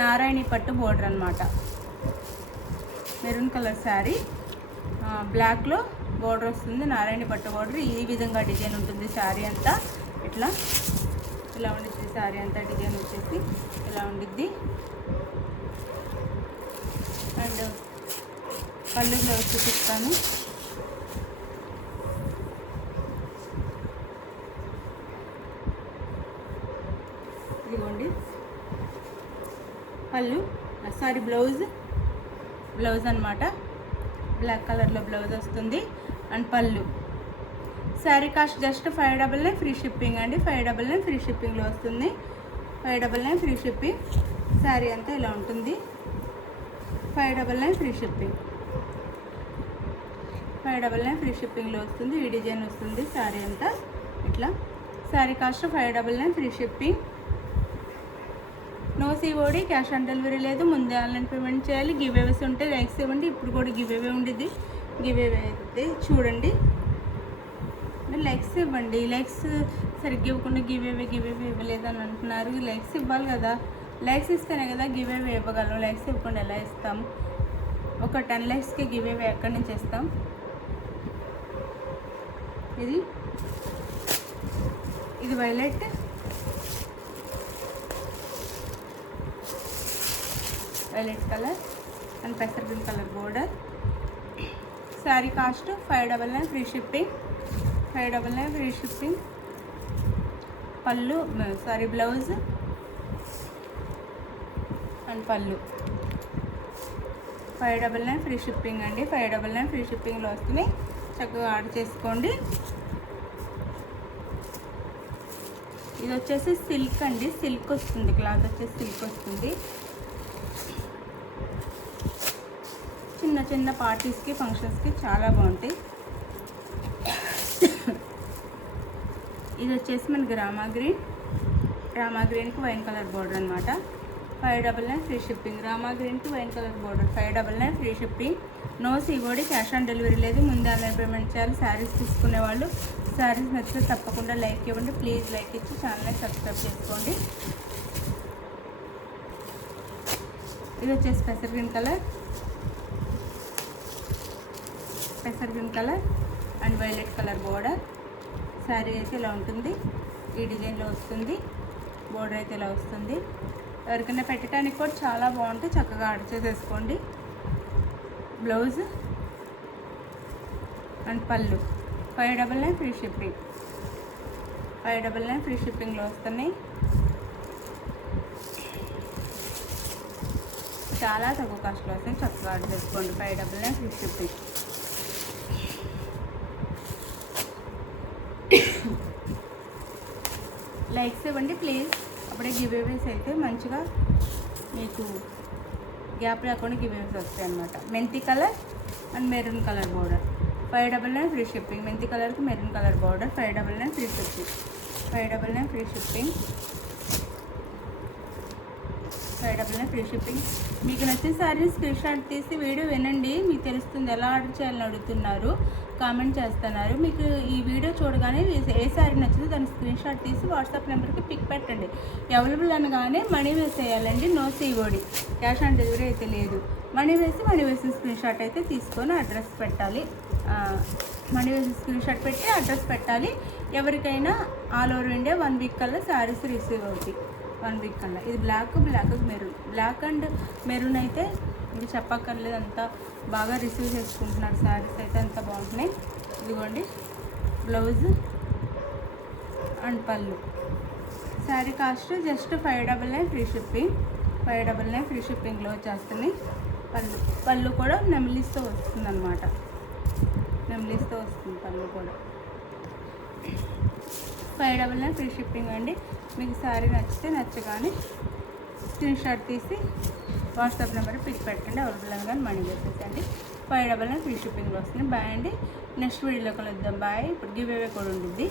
నారాయణి పట్టు బోర్డర్ అనమాట. Maroon colour sari, బ్లాక్లో బోర్డర్ వస్తుంది. నారాయణి పట్టు బోర్డర్. ఈ విధంగా డిజైన్ ఉంటుంది శారీ అంతా. ఇలా ఉండిద్ది శారీ అంతా. డిజైన్ వచ్చేసి ఇలా ఉండిద్ది. అండ్ పళ్ళు బ్లౌజ్ చూపిస్తాను. ఇదిగోండి పళ్ళు, సారీ బ్లౌజ్ అనమాట. బ్లాక్ కలర్లో బ్లౌజ్ వస్తుంది. అండ్ పళ్ళు. Sari cost just 599 free shipping అండి. 599 ఫ్రీ షిప్పింగ్లో వస్తుంది. 599 ఫ్రీ షిప్పింగ్. శారీ అంతా ఇలా ఉంటుంది. 599 ఫ్రీ షిప్పింగ్. 599 ఫ్రీ షిప్పింగ్లో వస్తుంది. ఈ డిజైన్ వస్తుంది శారీ అంతా ఇట్లా. Sari cost 599 free shipping. No COD, cash on delivery లేదు. ముందే ఆన్లైన్ పేమెంట్ చేయాలి. గివ్ అవేస్ ఉంటే లైక్స్ ఇవ్వండి. ఇప్పుడు కూడా గివ్ అవే ఉండిద్ది. గివ్ అవే అయితే చూడండి, లైక్స్ ఇవ్వండి. లైక్స్ సరిగ్గా ఇవ్వకుండా గివ్ అవే ఇవ్వలేదు అని అంటున్నారు. లైక్స్ ఇవ్వాలి కదా. లైక్స్ ఇస్తేనే కదా గివ్ అవే ఇవ్వగలం. లైక్స్ ఇవ్వకుండా ఎలా ఇస్తాము? ఒక 10 లైక్స్కి గివ్ అవే ఎక్కడి నుంచి ఇస్తాం? ఇది వైలెట్, కలర్ అండ్ పెసర్ green colour border. Sari cost 599 free shipping. 599 free shipping. పళ్ళు, సారీ బ్లౌజ్ అండ్ పళ్ళు. 599 ఫ్రీ షిప్పింగ్ అండి. 599 ఫ్రీ షిప్పింగ్లో వస్తుంది. చక్కగా ఆర్డర్ చేసుకోండి. ఇది వచ్చేసి సిల్క్ అండి. సిల్క్ వస్తుంది. క్లాత్ వచ్చేసి సిల్క్ వస్తుంది. చిన్న పార్టీస్కి, ఫంక్షన్స్కి చాలా బాగుంటాయి. ఇది వచ్చేసి మనకి రామా గ్రీన్కి వైన్ కలర్ బోర్డర్ అనమాట. 599 ఫ్రీ షిప్పింగ్. రామా గ్రీన్కి wine colour border. 599 free shipping. No COD, cash on delivery లేదు. ముందే ఆన్లైన్ పేమెంట్ చేయాలి. శారీస్ తీసుకునే వాళ్ళు శారీస్ నచ్చితే తప్పకుండా లైక్ ఇవ్వండి. ప్లీజ్ లైక్ ఇచ్చి ఛానల్ని సబ్స్క్రైబ్ చేసుకోండి. ఇది వచ్చేసి పెసర్ green colour and violet colour border. Sari అయితే ఇలా ఉంటుంది. ఈ డిజైన్లో వస్తుంది. బోర్డర్ అయితే ఇలా వస్తుంది. ఎవరికైనా పెట్టడానికి కూడా చాలా బాగుంటుంది. చక్కగా ఆర్డర్ చేసేసుకోండి. బ్లౌజ్ అండ్ పళ్ళు. 599 ఫ్రీ షిప్పింగ్. 599 ఫ్రీ షిప్పింగ్లో వస్తున్నాయి. చాలా తక్కువ కాస్ట్లో వస్తాయి. చక్కగా ఆర్డర్ చేసుకోండి. 599 ఫ్రీ షిప్పింగ్. లైక్స్ ఇవ్వండి ప్లీజ్. అప్పుడే గివ్ అవేస్ అయితే మంచిగా మీకు గ్యాప్ లేకుండా గివ్ అవేస్ వస్తాయి అన్నమాట. మెంతి colour and maroon colour border. 599 free shipping. మెంతి కలర్కి maroon colour border. 599 free shipping. 599 free shipping. 599 free shipping. మీకు నచ్చిన శారీ స్క్రీన్ షాట్ తీసి వీడియో వినండి. మీకు తెలుస్తుంది. ఎలా ఆర్డర్ చేయాలని అడుగుతున్నారు, కామెంట్ చేస్తున్నారు. మీకు ఈ వీడియో చూడగానే ఏ శారీ నచ్చిందో దాని స్క్రీన్ షాట్ తీసి వాట్సాప్ నెంబర్కి పిక్ పెట్టండి. అవైలబుల్ అనగానే మనీ వేసేయాలండి. No COD, cash on delivery అయితే లేదు. మనీ వేసి స్క్రీన్ షాట్ అయితే తీసుకొని అడ్రస్ పెట్టాలి. మనీ వేసి స్క్రీన్ షాట్ పెట్టి అడ్రస్ పెట్టాలి. ఎవరికైనా ఆల్ ఓవర్ ఇండియా 1 వీక్ కల్లా శారీస్ రిసీవ్ అవుతాయి. 1 వీక్ కల్లా. ఇది black maroon. Black and maroon అయితే ఇది చెప్పక్కర్లేదు. అంతా బాగా రిసీవ్ చేసుకుంటున్నారు. శారీస్ అయితే అంత బాగుంటున్నాయి. ఇదిగోండి బ్లౌజ్ అండ్ పళ్ళు. Sari cost just 599 free shipping. 599 free షిప్పింగ్లో వచ్చేస్తుంది. పళ్ళు కూడా నెమిలిస్తో వస్తుంది అన్నమాట. నెమిలిస్తో వస్తుంది పళ్ళు కూడా. 599 ఫ్రీ షిప్పింగ్ అండి. మీకు శారీ నచ్చితే నచ్చగానే స్క్రీన్ షాట్ తీసి వాట్సాప్ నెంబర్ పిక్ పెట్టండి. అవైలబుల్ అనగానే మనీ వేసేసండి. 599 ఫ్రీ షిప్పింగ్లో వస్తుంది. బాయ్ అండి. నెక్స్ట్ వీడియోలో కలుద్దాం. బాయ్. ఇప్పుడు గివ్ అవే కూడా ఉంటుంది.